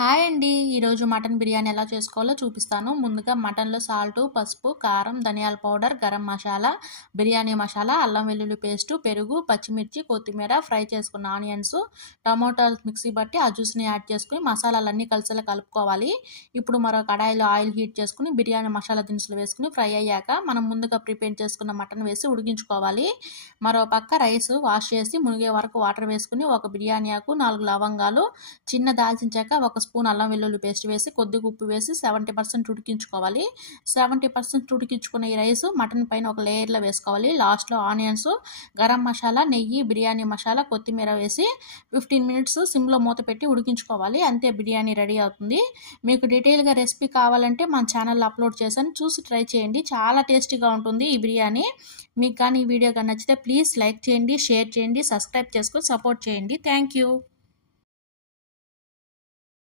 Hi అండి. ఈరోజు mutton biryani ఎలా చేసుకోవాలో చూపిస్తాను. ముందుగా మటన్లో సాల్టు, పసుపు, కారం, ధనియాల పౌడర్, గరం మసాలా, బిర్యానీ మసాలా, అల్లం వెల్లుల్లి పేస్టు, పెరుగు, పచ్చిమిర్చి, కొత్తిమీర, ఫ్రై చేసుకున్న ఆనియన్స్, టమోటాలు మిక్సీ బట్టి ఆ జ్యూస్ని యాడ్ చేసుకుని మసాలాలన్నీ కలిసేలా కలుపుకోవాలి. ఇప్పుడు మరో కడాయిలో ఆయిల్ హీట్ చేసుకుని బిర్యానీ మసాలా దినుసులు వేసుకుని ఫ్రై అయ్యాక మనం ముందుగా ప్రిపేర్ చేసుకున్న మటన్ వేసి ఉడికించుకోవాలి. మరో పక్క రైస్ వాష్ చేసి మునిగే వరకు వాటర్ వేసుకుని ఒక బిర్యానీ ఆకు, 4 లవంగాలు, చిన్న దాల్చిన చెక్క, ఒక స్పూన్ అల్లం వెల్లుల్లి పేస్ట్ వేసి కొద్దిగా ఉప్పు వేసి 70% ఉడికించుకోవాలి. 70% ఉడికించుకున్న ఈ రైస్ మటన్ పైన ఒక లేయర్లో వేసుకోవాలి. లాస్ట్లో ఆనియన్స్, గరం మసాలా, నెయ్యి, బిర్యానీ మసాలా, కొత్తిమీర వేసి 15 మినిట్స్ సిమ్లో మూత పెట్టి ఉడికించుకోవాలి. అంతే, బిర్యానీ రెడీ అవుతుంది. మీకు డీటెయిల్గా రెసిపీ కావాలంటే మన ఛానల్లో అప్లోడ్ చేశాను, చూసి ట్రై చేయండి. చాలా టేస్టీగా ఉంటుంది ఈ బిర్యానీ. మీకు కానీ ఈ వీడియో కానీ నచ్చితే ప్లీజ్ లైక్ చేయండి, షేర్ చేయండి, సబ్స్క్రైబ్ చేసుకొని సపోర్ట్ చేయండి. Thank you.